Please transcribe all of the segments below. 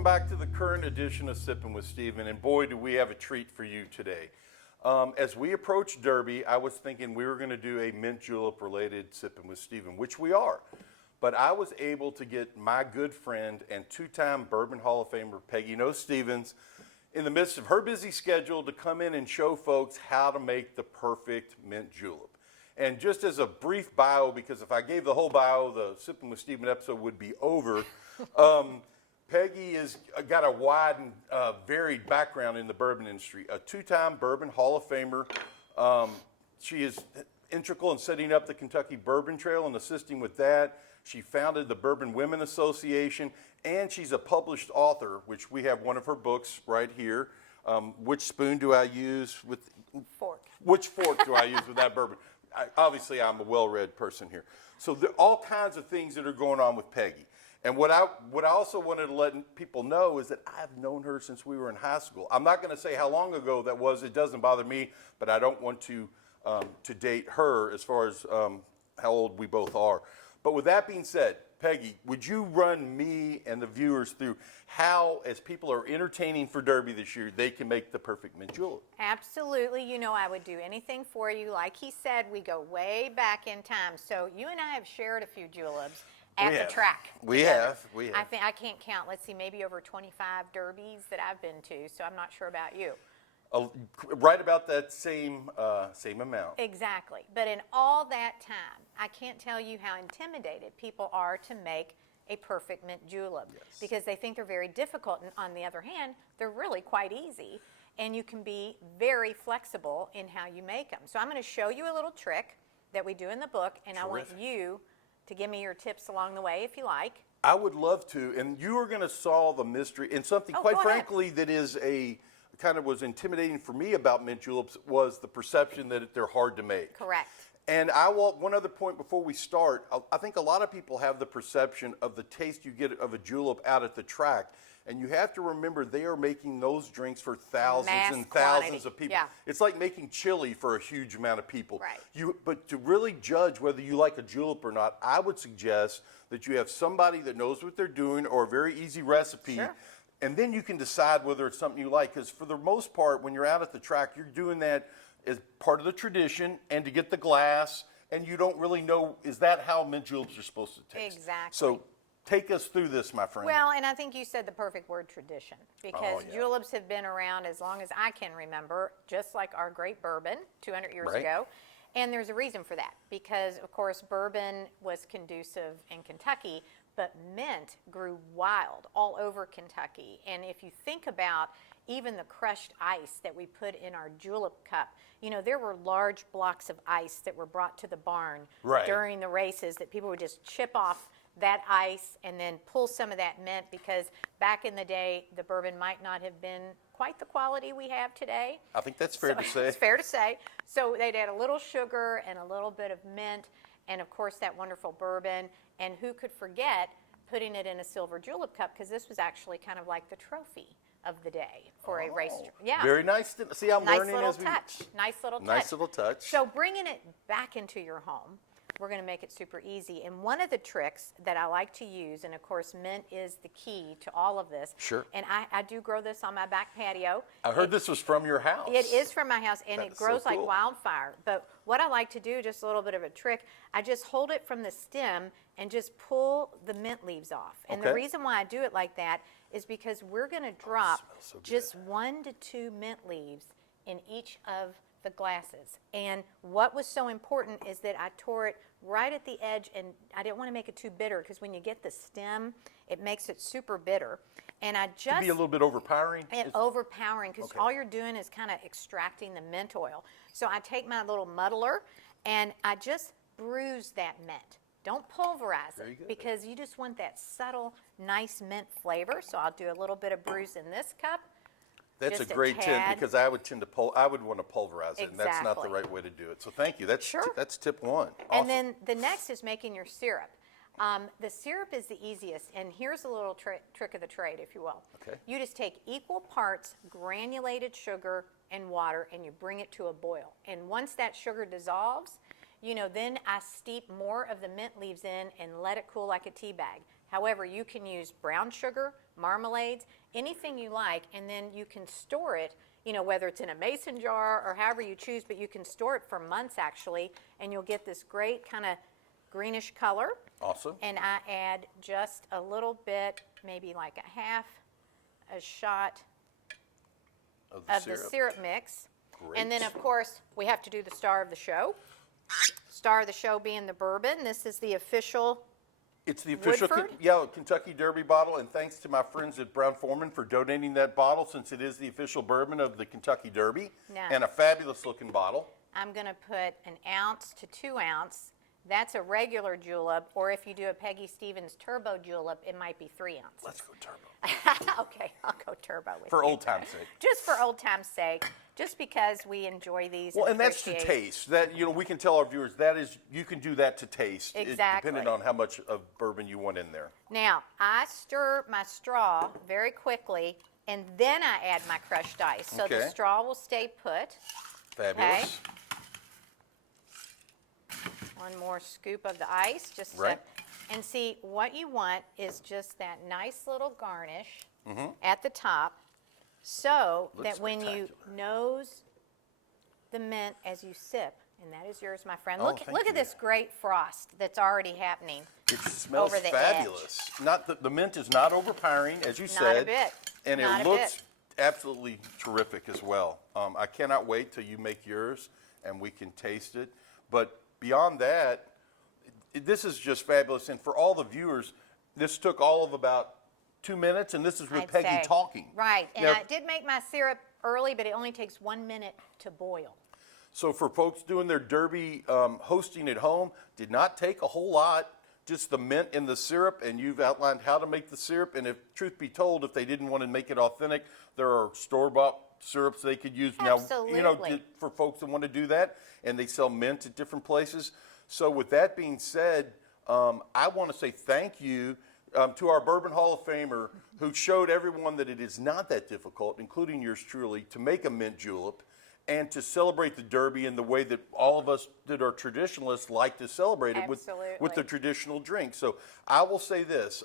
Welcome back to the current edition of Sippin' with Steven, and boy, do we have a treat for you today. As we approach Derby, I was thinking we were going to do a mint julep related Sippin' with Steven, which we are. But I was able to get my good friend and two-time Bourbon Hall of Famer Peggy Stevens in the midst of her busy schedule to come in and show folks how to make the perfect mint julep. And just as a brief bio, because if I gave the whole bio, the Sippin' with Steven episode would be over. Peggy has got a wide and varied background in the bourbon industry. A two-time Bourbon Hall of Famer. She is integral in setting up the Kentucky Bourbon Trail and assisting with that. She founded the Bourbon Women Association, and she's a published author, which we have one of her books right here. Which spoon do I use with? Fork. Which fork do I use with that bourbon? Obviously, I'm a well-read person here. So there are all kinds of things that are going on with Peggy. And what I also wanted to let people know is that I've known her since we were in high school. I'm not going to say how long ago that was. It doesn't bother me, but I don't want to date her as far as how old we both are. But with that being said, Peggy, would you run me and the viewers through how, as people are entertaining for Derby this year, they can make the perfect mint julep? Absolutely. You know I would do anything for you. Like he said, we go way back in time. So you and I have shared a few juleps at the track. We have. I think I can't count. Let's see, maybe over 25 derbies that I've been to. So I'm not sure about you. Right about that same amount. Exactly. But in all that time, I can't tell you how intimidated people are to make a perfect mint julep because they think they're very difficult. And on the other hand, they're really quite easy. And you can be very flexible in how you make them. So I'm going to show you a little trick that we do in the book, and I want you to give me your tips along the way if you like. I would love to. And you are going to solve a mystery. And something, quite frankly, that is kind of was intimidating for me about mint juleps was the perception that they're hard to make. Correct. And I want one other point before we start. I think a lot of people have the perception of the taste you get of a julep out at the track. And you have to remember they are making those drinks for thousands and thousands of people. Yeah. It's like making chili for a huge amount of people. Right. But to really judge whether you like a julep or not, I would suggest that you have somebody that knows what they're doing or a very easy recipe. Sure. And then you can decide whether it's something you like. Because for the most part, when you're out at the track, you're doing that as part of the tradition and to get the glass. And you don't really know, is that how mint juleps are supposed to taste? Exactly. So take us through this, my friend. Well, and I think you said the perfect word, tradition, because juleps have been around as long as I can remember, just like our great bourbon 200 years ago. And there's a reason for that, because, of course, bourbon was conducive in Kentucky, but mint grew wild all over Kentucky. And if you think about even the crushed ice that we put in our julep cup, you know, there were large blocks of ice that were brought to the barn during the races that people would just chip off that ice and then pull some of that mint, because back in the day, the bourbon might not have been quite the quality we have today. I think that's fair to say. It's fair to say. So they'd add a little sugar and a little bit of mint and, of course, that wonderful bourbon. And who could forget putting it in a silver julep cup, because this was actually kind of like the trophy of the day for a race. Yeah. Very nice. See, I'm learning as we... Nice little touch. Nice little touch. So bringing it back into your home, we're going to make it super easy. And one of the tricks that I like to use, and of course mint is the key to all of this. Sure. And I do grow this on my back patio. I heard this was from your house. It is from my house, and it grows like wildfire. But what I like to do, just a little bit of a trick, I just hold it from the stem and just pull the mint leaves off. And the reason why I do it like that is because we're going to drop just 1 to 2 mint leaves in each of the glasses. And what was so important is that I tore it right at the edge, and I didn't want to make it too bitter, because when you get the stem, it makes it super bitter. And I just... It'd be a little bit overpowering? Overpowering, because all you're doing is kind of extracting the mint oil. So I take my little muddler, and I just bruise that mint. Don't pulverize it, because you just want that subtle, nice mint flavor. So I'll do a little bit of bruise in this cup. That's a great tip, because I would want to pulverize it, and that's not the right way to do it. So thank you. That's tip one. Awesome. And then the next is making your syrup. The syrup is the easiest, and here's a little trick of the trade, if you will. Okay. You just take equal parts granulated sugar and water, and you bring it to a boil. And once that sugar dissolves, you know, then I steep more of the mint leaves in and let it cool like a tea bag. However, you can use brown sugar, marmalades, anything you like, and then you can store it, you know, whether it's in a mason jar or however you choose, but you can store it for months actually, and you'll get this great kind of greenish color. Awesome. And I add just a little bit, maybe like a shot of the syrup mix. Great. And then, of course, we have to do the star of the show. Star of the show being the bourbon. This is the official. It's the official Woodford? Kentucky Derby bottle, and thanks to my friends at Brown-Forman for donating that bottle, since it is the official bourbon of the Kentucky Derby, Now, and a fabulous looking bottle. I'm going to put an ounce to 2 ounce. That's a regular julep, or if you do a Peggy Stevens turbo julep, it might be 3 ounces. Let's go turbo. Okay, I'll go turbo with For you. old time's sake. Just for old time's sake, just because we enjoy these. Well, and that's to taste. That, you know, we can tell our viewers that is, you can do that to taste. Exactly. Depending on how much of bourbon you want in there. Now, I stir my straw very quickly, and then I add my crushed ice. So the Okay. straw will stay put. Fabulous. One more scoop of the ice, just Right. and see, what you want is just that nice little garnish at the top, so Looks that when you spectacular. nose the mint as you sip, and that is yours, my friend. Oh, Look thank at you. this great frost that's already happening. It smells Over the fabulous. Not the mint is not overpowering, as you Not said. a bit. And Not it a looks bit. absolutely terrific as well. I cannot wait till you make yours and we can taste it. But beyond that, this is just fabulous. And for all the viewers, this took all of about 2 minutes, and this is with I'd Peggy say. talking. Right, and Now, I did make my syrup early, but it only takes 1 minute to boil. so for folks doing their derby hosting at home, did not take a whole lot, just the mint and the syrup, and you've outlined how to make the syrup. And if truth be told, if they didn't want to make it authentic, there are store-bought syrups they could use. Now, you know, Absolutely. for folks that want to do that, and they sell mint at different places. So with that being said, I want to say thank you to our Bourbon Hall of Famer who showed everyone that it is not that difficult, including yours truly, to make a mint julep and to celebrate the Derby in the way that all of us that are traditionalists like to celebrate it with the Absolutely. traditional drink. So I will say this,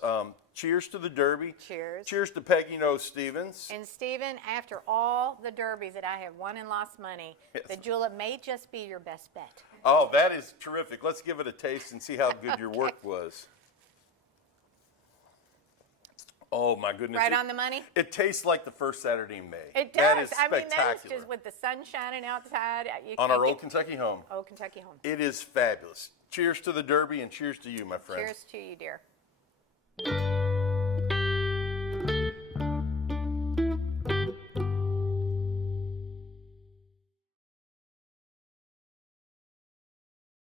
cheers to the Derby. Cheers. Cheers to Peggy Stevens. And Stephen, after all the derbies that I have won and lost money, the julep may just be your best bet. Oh, that is terrific. Let's give it a taste and see how good your work was. Oh, my goodness. Right on the money? It tastes like the first Saturday in May. It That does. is I mean, that is spectacular. just with the sun shining outside. You On can't our get- old Kentucky home. Old Kentucky home. It is fabulous. Cheers to the Derby and cheers to you, my friend. Cheers to you, dear.